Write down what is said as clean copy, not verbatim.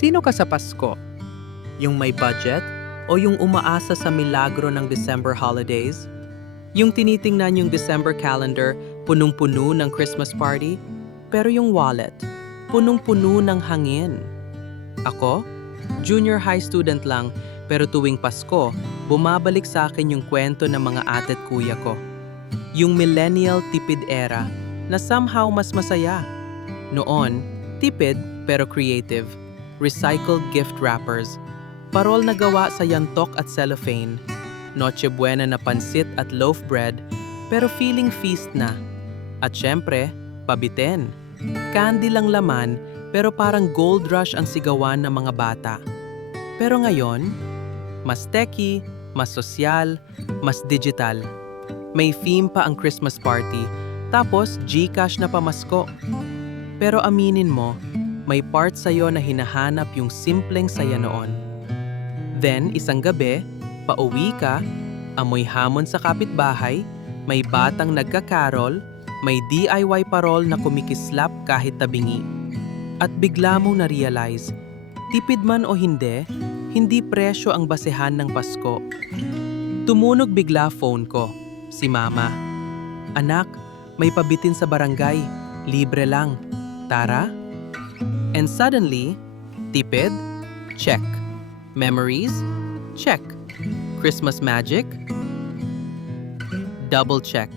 Sino ka sa Pasko? Yung may budget? O yung umaasa sa milagro ng December holidays? Yung tinitingnan yung December calendar, punong-puno ng Christmas party? Pero yung wallet, punong-puno ng hangin. Ako? Junior high student lang, pero tuwing Pasko, bumabalik sa akin yung kwento ng mga ate at kuya ko. Yung millennial tipid era na somehow mas masaya. Noon, tipid pero creative. Recycled gift wrappers. Parol na gawa sa yantok at cellophane. Noche Buena na pansit at loaf bread, pero feeling feast na. At syempre, pabitin. Candy lang laman, pero parang gold rush ang sigawan ng mga bata. Pero ngayon, mas techy, mas sosyal, mas digital. May theme pa ang Christmas party, tapos GCash na pamasko. Pero aminin mo, may part sa'yo na hinahanap yung simpleng saya noon. Then, isang gabi, pauwi ka, amoy hamon sa kapitbahay, may batang nagkakarol, may DIY parol na kumikislap kahit tabingi. At bigla mong na-realize, tipid man o hindi presyo ang basehan ng Pasko. Tumunog bigla phone ko, si Mama. Anak, may pabitin sa barangay, libre lang. Tara? And suddenly, tipid? Check. Memories? Check. Christmas magic? Double check.